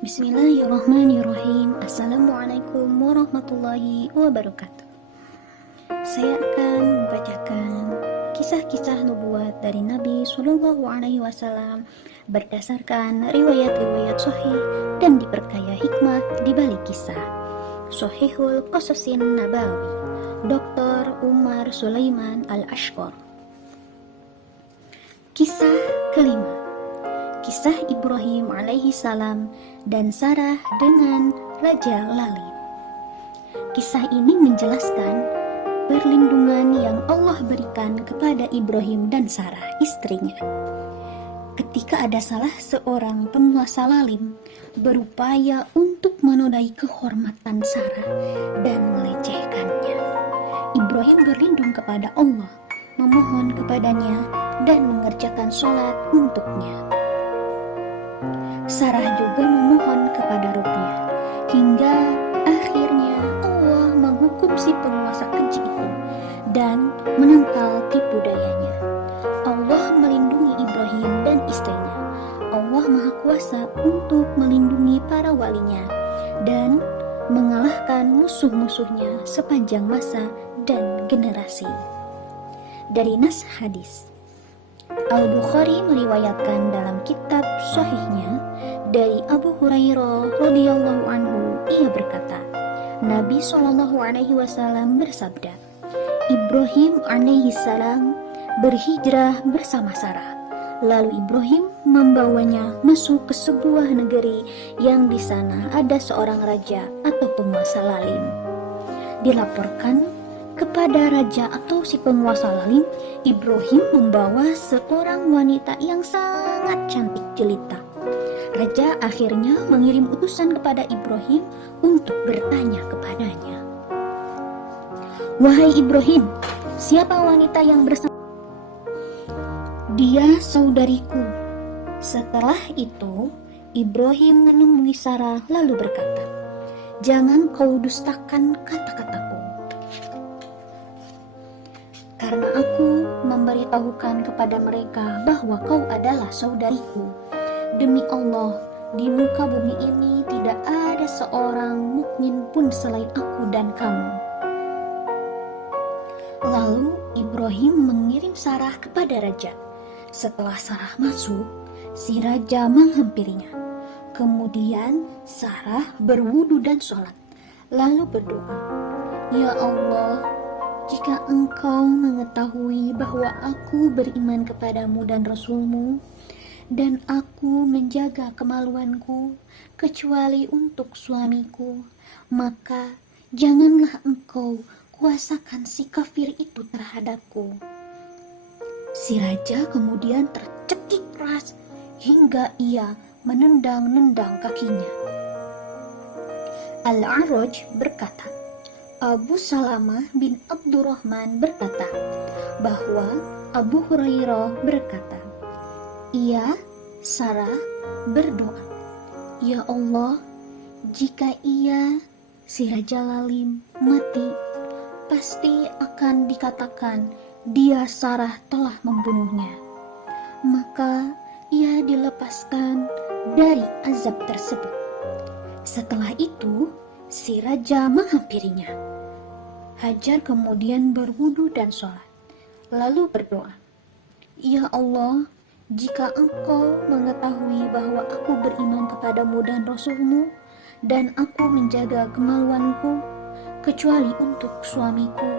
Bismillahirrahmanirrahim. Assalamualaikum warahmatullahi wabarakatuh. Saya akan membacakan kisah-kisah nubuat dari Nabi Shallallahu Alaihi Wasallam berdasarkan riwayat-riwayat sahih dan diperkaya hikmah di balik kisah. Sahihul Qasasin Nabawi, Dr. Umar Sulaiman Al-Ashqar. Kisah kelima, kisah Ibrahim alaihi salam dan Sarah dengan Raja Lalim. Kisah ini menjelaskan perlindungan yang Allah berikan kepada Ibrahim dan Sarah, istrinya. Ketika ada salah seorang penguasa Lalim berupaya untuk menodai kehormatan Sarah dan melecehkannya, Ibrahim berlindung kepada Allah, memohon kepadanya dan mengerjakan sholat untuknya. Sarah juga memohon kepada Rabb-Nya, hingga akhirnya Allah menghukum si penguasa keji itu dan menangkal tipu dayanya. Allah melindungi Ibrahim dan istrinya. Allah Maha Kuasa untuk melindungi para walinya dan mengalahkan musuh-musuhnya sepanjang masa dan generasi. Dari nas hadis, Al-Bukhari meriwayatkan dalam kitab sahihnya dari Abu Hurairah radhiyallahu anhu, ia berkata, Nabi Shallallahu Alaihi Wasallam bersabda, Ibrahim alaihi salam berhijrah bersama Sarah. Lalu Ibrahim membawanya masuk ke sebuah negeri yang di sana ada seorang raja atau penguasa Lalim. Dilaporkan kepada raja atau si penguasa Lalim, Ibrahim membawa seorang wanita yang sangat cantik jelita. Raja akhirnya mengirim utusan kepada Ibrahim untuk bertanya kepadanya, "Wahai Ibrahim, siapa wanita yang bersama?" "Dia saudariku." Setelah itu, Ibrahim menemui Sarah lalu berkata, "Jangan kau dustakan kata-kataku. Karena aku memberitahukan kepada mereka bahwa kau adalah saudariku. Demi Allah, di muka bumi ini tidak ada seorang mukmin pun selain aku dan kamu." Lalu Ibrahim mengirim Sarah kepada raja. Setelah Sarah masuk, si raja menghampirinya. Kemudian Sarah berwudu dan sholat, lalu berdoa, "Ya Allah, jika engkau mengetahui bahwa aku beriman kepadamu dan Rasulmu, dan aku menjaga kemaluanku kecuali untuk suamiku, maka janganlah engkau kuasakan si kafir itu terhadapku." Si raja kemudian tercekik keras hingga ia menendang-nendang kakinya. Al-A'raj berkata, Abu Salamah bin Abdurrahman berkata bahwa Abu Hurairah berkata, ia, Sarah, berdoa, "Ya Allah, jika ia, si Raja Lalim, mati, pasti akan dikatakan dia, Sarah, telah membunuhnya. Maka ia dilepaskan dari azab tersebut." Setelah itu, si raja menghampirinya. Hajar kemudian berwudu dan sholat, lalu berdoa, "Ya Allah, jika engkau mengetahui bahwa aku beriman kepadamu dan Rasulmu, dan aku menjaga kemaluanku, kecuali untuk suamiku,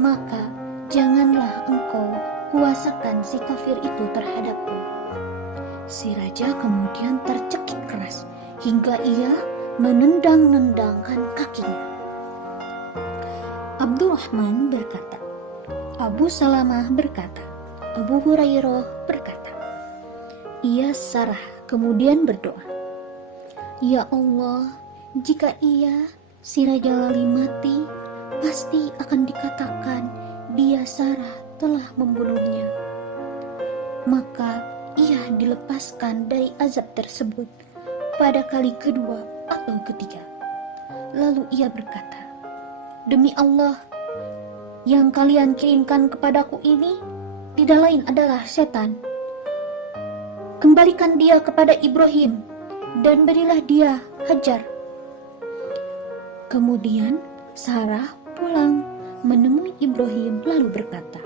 maka janganlah engkau kuasakan si kafir itu terhadapku." Si raja kemudian tercekik keras hingga ia menendang-nendangkan kakinya. Abdurrahman berkata, Abu Salamah berkata, Abu Hurairah berkata, ia, Sarah, kemudian berdoa, "Ya Allah, jika ia, si Raja Lalim, mati, pasti akan dikatakan dia, Sarah, telah membunuhnya. Maka ia dilepaskan dari azab tersebut pada kali kedua atau ketiga." Lalu ia berkata, "Demi Allah, yang kalian kirimkan kepadaku ini tidak lain adalah setan. Kembalikan dia kepada Ibrahim. dan berilah dia Hajar." Kemudian Sarah pulang menemui Ibrahim lalu berkata,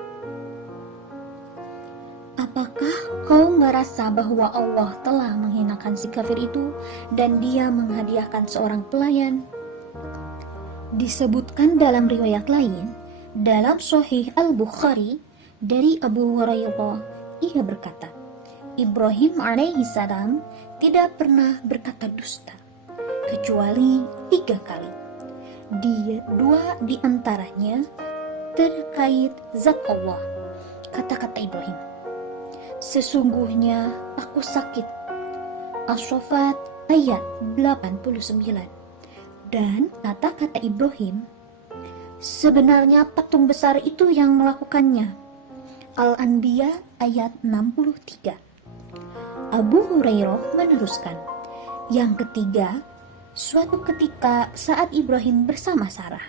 "Apakah kau merasa bahwa Allah telah menghinakan si kafir itu dan dia menghadiahkan seorang pelayan?" Disebutkan dalam riwayat lain, dalam Sahih Al-Bukhari dari Abu Hurairah, ia berkata, Ibrahim alaihissalam tidak pernah berkata dusta, kecuali 3 kali. Dua di antaranya terkait zat Allah. Kata-kata Ibrahim, "Sesungguhnya aku sakit." As-Saffat ayat 89. Dan kata-kata Ibrahim, "Sebenarnya patung besar itu yang melakukannya." Al-Anbiya ayat 63. Abu Hurairah meneruskan, yang ketiga, suatu ketika saat Ibrahim bersama Sarah,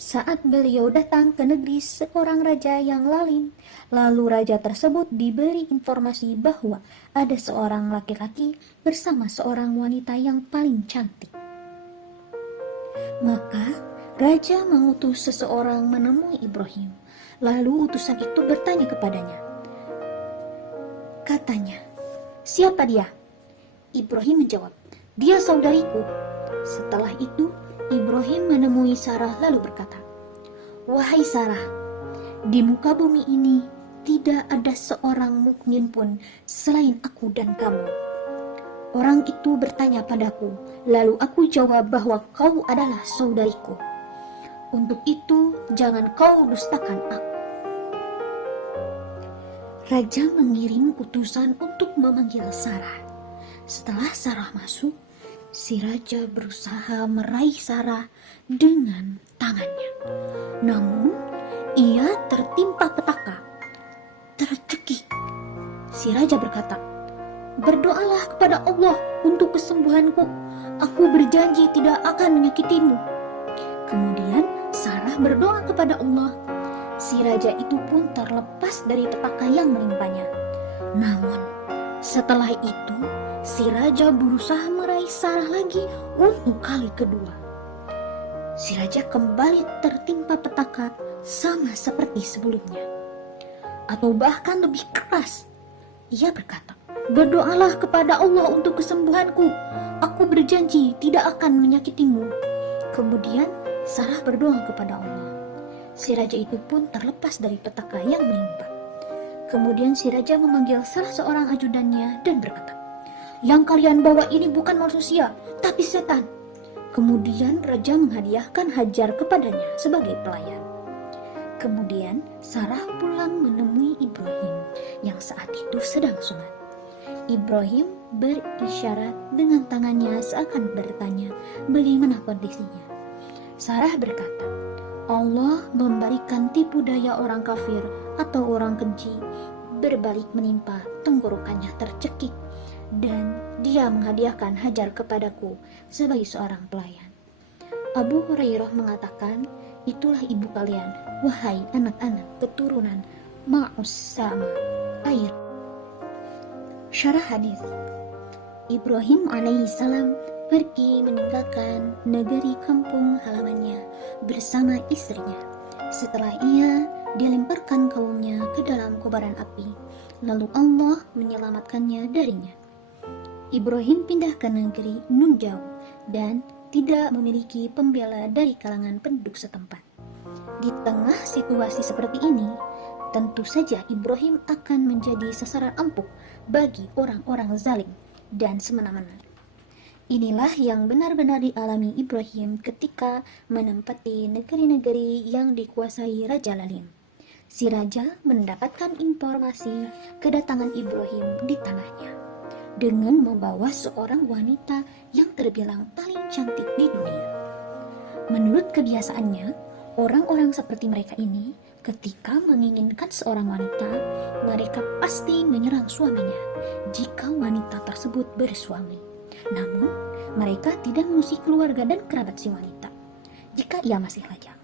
saat beliau datang ke negeri seorang raja yang lalim, lalu raja tersebut diberi informasi bahwa ada seorang laki-laki bersama seorang wanita yang paling cantik. Maka raja mengutus seseorang menemui Ibrahim. Lalu utusan itu bertanya kepadanya. Katanya, "Siapa dia?" Ibrahim menjawab, "Dia saudariku." Setelah itu, Ibrahim menemui Sarah lalu berkata, "Wahai Sarah, di muka bumi ini tidak ada seorang mukmin pun selain aku dan kamu." Orang itu bertanya padaku, lalu aku jawab bahwa kau adalah saudariku. Untuk itu, jangan kau dustakan aku. Raja mengirim utusan untuk memanggil Sarah. Setelah Sarah masuk, si raja berusaha meraih Sarah dengan tangannya. Namun, ia tertimpa petaka, tercekik. Si raja berkata, "Berdoalah kepada Allah untuk kesembuhanku. Aku berjanji tidak akan menyakitimu." Kemudian Sarah berdoa kepada Allah. Si raja itu pun terlepas dari petaka yang menimpanya. Namun, setelah itu, si raja berusaha meraih Sarah lagi untuk kali kedua. Si raja kembali tertimpa petaka sama seperti sebelumnya, atau bahkan lebih keras. Ia berkata, "Berdoalah kepada Allah untuk kesembuhanku. Aku berjanji tidak akan menyakitimu." Kemudian Sarah berdoa kepada Allah. Si raja itu pun terlepas dari petaka yang menimpa. Kemudian si raja memanggil salah seorang ajudannya dan berkata, "Yang kalian bawa ini bukan manusia, tapi setan." Kemudian raja menghadiahkan Hajar kepadanya sebagai pelayan. Kemudian Sarah pulang menemui Ibrahim yang saat itu sedang sholat. Ibrahim berisyarat dengan tangannya seakan bertanya bagaimana kondisinya. Sarah berkata, "Allah memberikan tipu daya orang kafir atau orang keji berbalik menimpa tenggorokannya tercekik, dan dia menghadiahkan Hajar kepadaku sebagai seorang pelayan." Abu Hurairah mengatakan, "Itulah ibu kalian, wahai anak-anak keturunan Ma'us sama air." Syarah hadis. Ibrahim alaihissalam pergi meninggalkan negeri kampung halamannya bersama istrinya. Setelah ia dilemparkan kaumnya ke dalam kobaran api, lalu Allah menyelamatkannya darinya. Ibrahim pindah ke negeri nun jauh dan tidak memiliki pembela dari kalangan penduduk setempat. Di tengah situasi seperti ini, tentu saja Ibrahim akan menjadi sasaran empuk bagi orang-orang zalim dan semena-mena. Inilah yang benar-benar dialami Ibrahim ketika menempati negeri-negeri yang dikuasai Raja Lalim. Si raja mendapatkan informasi kedatangan Ibrahim di tanahnya dengan membawa seorang wanita yang terbilang paling cantik di dunia. Menurut kebiasaannya, orang-orang seperti mereka ini ketika menginginkan seorang wanita, mereka pasti menyerang suaminya jika wanita tersebut bersuami. Namun, mereka tidak mengusik keluarga dan kerabat si wanita jika ia masih lajang.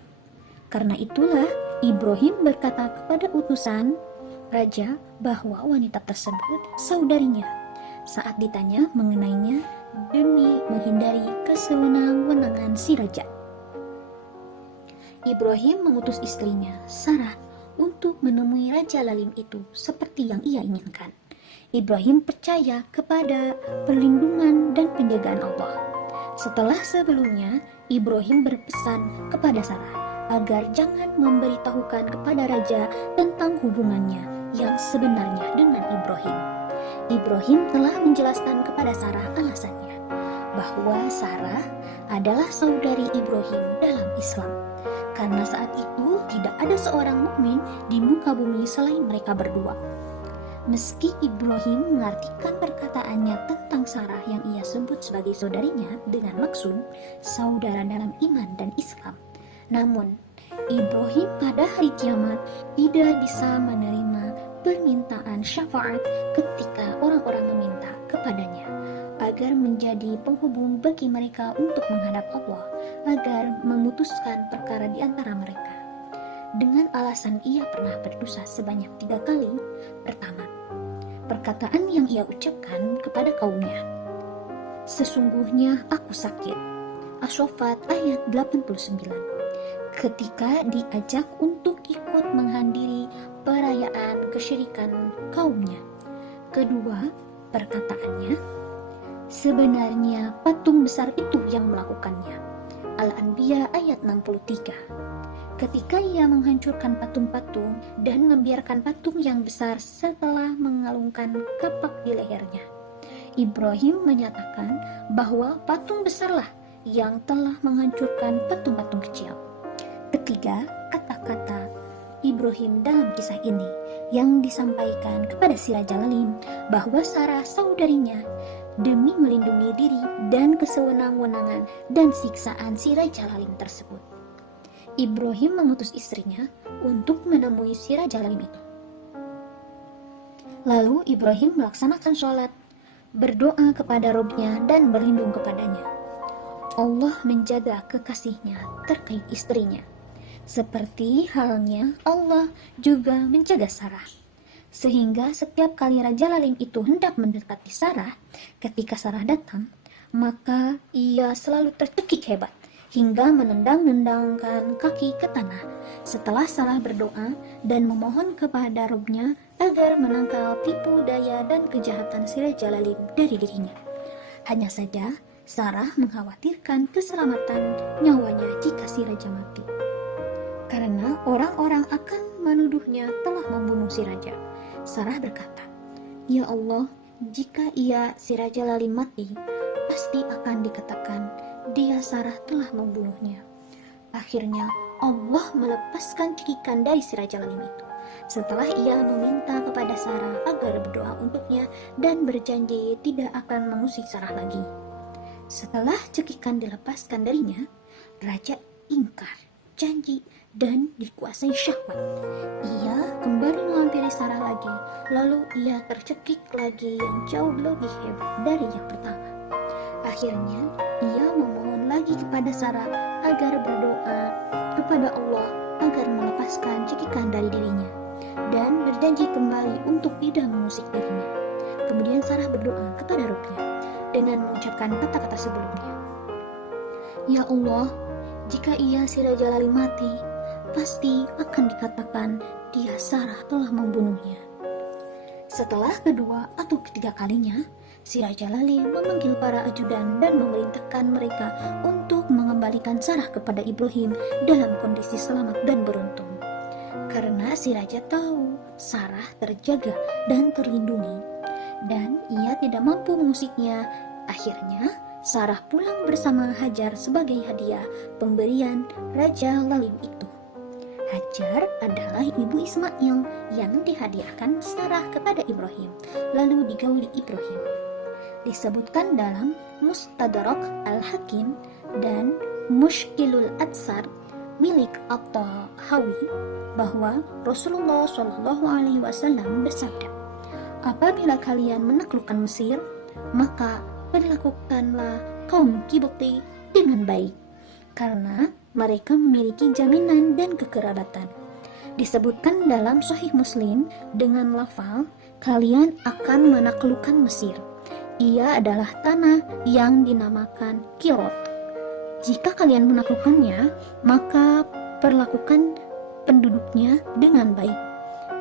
Karena itulah Ibrahim berkata kepada utusan raja bahwa wanita tersebut saudarinya saat ditanya mengenainya demi menghindari kesewenang-wenangan si raja. Ibrahim mengutus istrinya, Sarah, untuk menemui Raja Lalim itu seperti yang ia inginkan. Ibrahim percaya kepada perlindungan dan penjagaan Allah. Setelah sebelumnya, Ibrahim berpesan kepada Sarah agar jangan memberitahukan kepada raja tentang hubungannya yang sebenarnya dengan Ibrahim. Ibrahim telah menjelaskan kepada Sarah alasannya, bahwa Sarah adalah saudari Ibrahim dalam Islam. Karena saat itu tidak ada seorang mukmin di muka bumi selain mereka berdua. Meski Ibrahim mengartikan perkataannya tentang Sarah yang ia sebut sebagai saudarinya dengan maksud saudara dalam iman dan Islam, namun Ibrahim pada hari kiamat tidak bisa menerima permintaan syafaat ketika orang-orang meminta kepadanya agar menjadi penghubung bagi mereka untuk menghadap Allah, agar memutuskan perkara di antara mereka. Dengan alasan ia pernah berdosa sebanyak 3 kali. Pertama, perkataan yang ia ucapkan kepada kaumnya, sesungguhnya aku sakit. As-Saffat ayat 89. Ketika diajak untuk ikut menghadiri perayaan kesyirikan kaumnya. Kedua, perkataannya, sebenarnya patung besar itu yang melakukannya. Al-Anbiya ayat 63. Ketika ia menghancurkan patung-patung dan membiarkan patung yang besar setelah mengalungkan kapak di lehernya, Ibrahim menyatakan bahwa patung besarlah yang telah menghancurkan patung-patung kecil. Ketiga, kata-kata Ibrahim dalam kisah ini yang disampaikan kepada si Raja Lalim bahwa Sarah saudarinya demi melindungi diri dan kesewenang-wenangan dan siksaan si Raja Lalim tersebut. Ibrahim mengutus istrinya untuk menemui si Raja Lalim itu. Lalu Ibrahim melaksanakan sholat, berdoa kepada Robnya dan berlindung kepadanya. Allah menjaga kekasihnya terkait istrinya, seperti halnya Allah juga menjaga Sarah. Sehingga setiap kali Raja Lalim itu hendak mendekati Sarah, ketika Sarah datang, maka ia selalu tercekik hebat hingga menendang-nendangkan kaki ke tanah setelah Sarah berdoa dan memohon kepada Robnya agar menangkal tipu daya dan kejahatan si Raja Lalim dari dirinya. Hanya saja Sarah mengkhawatirkan keselamatan nyawanya jika si Raja mati, karena orang-orang akan menuduhnya telah membunuh si Raja. Sarah berkata, "Ya Allah, jika si Raja Lalim mati, pasti akan dikatakan dia Sarah telah membunuhnya." Akhirnya Allah melepaskan cekikan dari si Raja Lalim itu setelah ia meminta kepada Sarah agar berdoa untuknya dan berjanji tidak akan mengusik Sarah lagi. Setelah cekikan dilepaskan darinya, Raja ingkar janji dan dikuasai syahwat. Ia kembali menghampiri Sarah lagi, lalu ia tercekik lagi yang jauh lebih hebat dari yang pertama. Akhirnya ia memohon lagi kepada Sarah agar berdoa kepada Allah agar melepaskan cekikan dari dirinya dan berjanji kembali untuk tidak mengusik dirinya. Kemudian Sarah berdoa kepada Rabbnya dengan mengucapkan kata-kata sebelumnya, "Ya Allah, jika si Raja Lalim mati, pasti akan dikatakan dia Sarah telah membunuhnya." Setelah kedua atau ketiga kalinya, si Raja Lalim memanggil para ajudan dan memerintahkan mereka untuk mengembalikan Sarah kepada Ibrahim dalam kondisi selamat dan beruntung. Karena si Raja tahu Sarah terjaga dan terlindungi, dan ia tidak mampu mengusiknya. Akhirnya Sarah pulang bersama Hajar sebagai hadiah pemberian Raja Lalim itu. Hajar adalah ibu Ismail yang dihadiahkan Sarah kepada Ibrahim, lalu digauli Ibrahim. Disebutkan dalam Mustadrak Al-Hakim dan Mushkilul Atsar milik At-Tahawi bahwa Rasulullah SAW bersabda, "Apabila kalian menaklukkan Mesir, maka perlakukanlah kaum Kibti dengan baik, karena mereka memiliki jaminan dan kekerabatan." Disebutkan dalam Sahih Muslim dengan lafal, "Kalian akan menaklukkan Mesir." Ia adalah tanah yang dinamakan Kirot. Jika kalian menaklukkannya, maka perlakukan penduduknya dengan baik,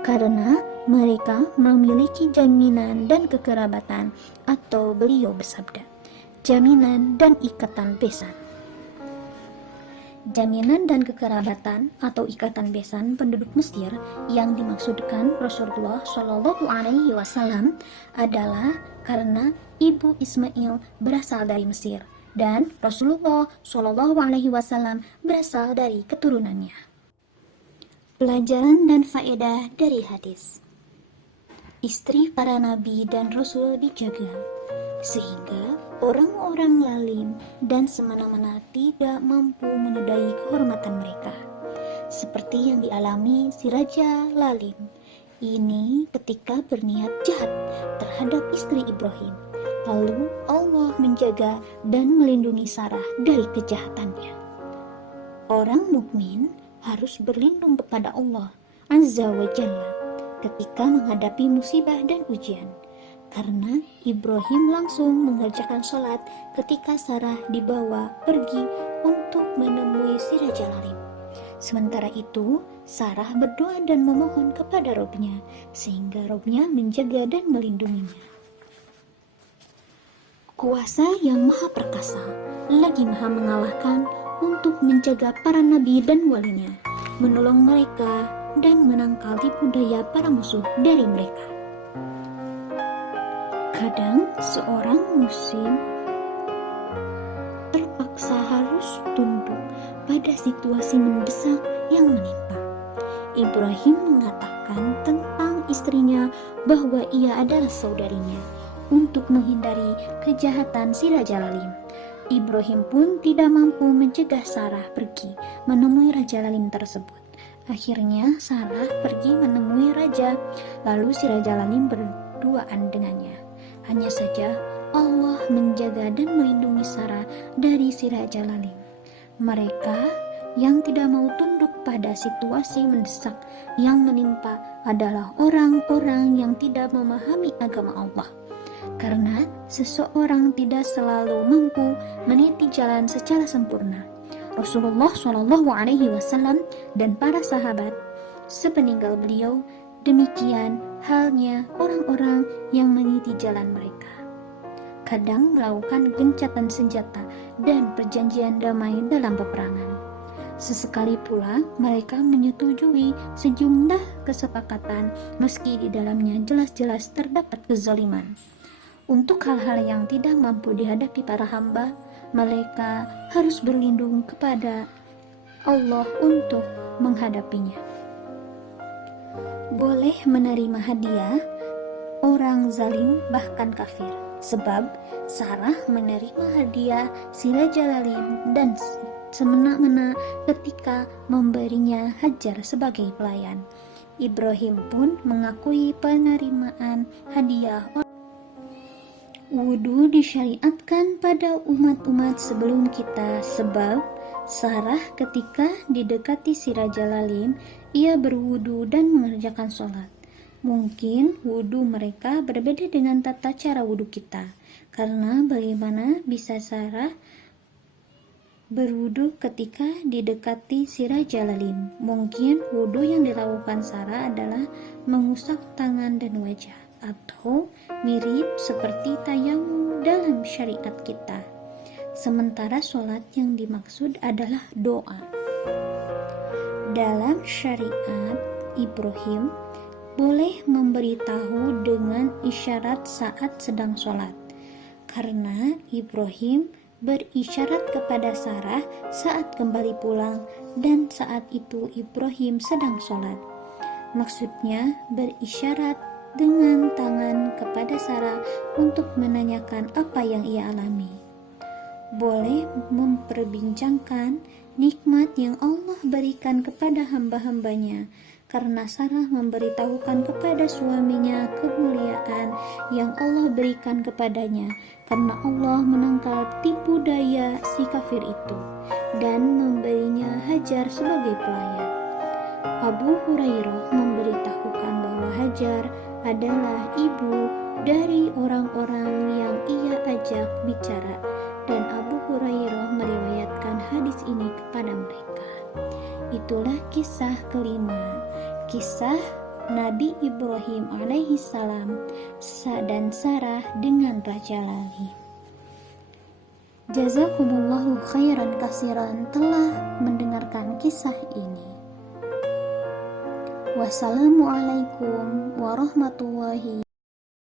karena mereka memiliki jaminan dan kekerabatan, atau beliau bersabda, jaminan dan ikatan besan. Jaminan dan kekerabatan atau ikatan besan penduduk Mesir yang dimaksudkan Rasulullah Shallallahu Alaihi Wasallam adalah karena ibu Ismail berasal dari Mesir dan Rasulullah Shallallahu Alaihi Wasallam berasal dari keturunannya. Pelajaran dan faedah dari hadis: istri para nabi dan rasul dijaga, sehingga orang-orang lalim dan semena-mena tidak mampu menodai kehormatan mereka, seperti yang dialami si Raja Lalim ini ketika berniat jahat terhadap istri Ibrahim. Lalu Allah menjaga dan melindungi Sarah dari kejahatannya. Orang mukmin harus berlindung kepada Allah Azza wa Jalla ketika menghadapi musibah dan ujian, karena Ibrahim langsung mengerjakan sholat ketika Sarah dibawa pergi untuk menemui si Raja Lalim. Sementara itu, Sarah berdoa dan memohon kepada Robnya, sehingga Robnya menjaga dan melindunginya. Kuasa yang maha perkasa lagi maha mengalahkan untuk menjaga para nabi dan walinya, menolong mereka dan menangkal tipu daya para musuh dari mereka. Kadang seorang muslim terpaksa harus tunduk pada situasi mendesak yang menimpa. Ibrahim mengatakan tentang istrinya bahwa ia adalah saudarinya untuk menghindari kejahatan si Raja Lalim. Ibrahim pun tidak mampu mencegah Sarah pergi menemui Raja Lalim tersebut. Akhirnya Sarah pergi menemui Raja, lalu si Raja Lalim berduaan dengannya. Hanya saja Allah menjaga dan melindungi Sarah dari si Raja Lalim. Mereka yang tidak mau tunduk pada situasi mendesak yang menimpa adalah orang-orang yang tidak memahami agama Allah. Karena seseorang tidak selalu mampu meniti jalan secara sempurna. Rasulullah Shallallahu Alaihi Wasallam dan para sahabat sepeninggal beliau, demikian halnya orang-orang yang meniti jalan mereka. Kadang melakukan gencatan senjata dan perjanjian damai dalam peperangan. Sesekali pula mereka menyetujui sejumlah kesepakatan meski di dalamnya jelas-jelas terdapat kezaliman. Untuk hal-hal yang tidak mampu dihadapi para hamba, mereka harus berlindung kepada Allah untuk menghadapinya. Boleh menerima hadiah orang zalim bahkan kafir, sebab Sarah menerima hadiah si Raja Lalim dan semena-mena ketika memberinya Hajar sebagai pelayan. Ibrahim pun mengakui penerimaan hadiah. Wudu disyariatkan pada umat-umat sebelum kita, sebab Sarah ketika didekati si Raja Lalim, ia berwudu dan mengerjakan sholat. Mungkin wudu mereka berbeda dengan tata cara wudu kita, karena bagaimana bisa Sarah berwudu ketika didekati si Raja Lalim? Mungkin wudu yang dilakukan Sarah adalah mengusap tangan dan wajah, atau mirip seperti tayamum dalam syariat kita. Sementara sholat yang dimaksud adalah doa. Dalam syariat Ibrahim boleh memberitahu dengan isyarat saat sedang sholat, karena Ibrahim berisyarat kepada Sarah saat kembali pulang dan saat itu Ibrahim sedang sholat. Maksudnya berisyarat dengan tangan kepada Sarah untuk menanyakan apa yang ia alami. Boleh memperbincangkan nikmat yang Allah berikan kepada hamba-hambanya, karena Sarah memberitahukan kepada suaminya kemuliaan yang Allah berikan kepadanya, karena Allah menangkal tipu daya si kafir itu dan memberinya Hajar sebagai pelayan. Abu Hurairah memberitahukan bahwa Hajar adalah ibu dari orang-orang yang ia ajak bicara, dan Abu Hurairah meriwayatkan hadis ini kepada mereka. Itulah kisah kelima, kisah Nabi Ibrahim alaihissalam dan Sarah dengan Raja Lali. Jazakumullahu khairan kasiran telah mendengarkan kisah ini. Wassalamualaikum warahmatullahi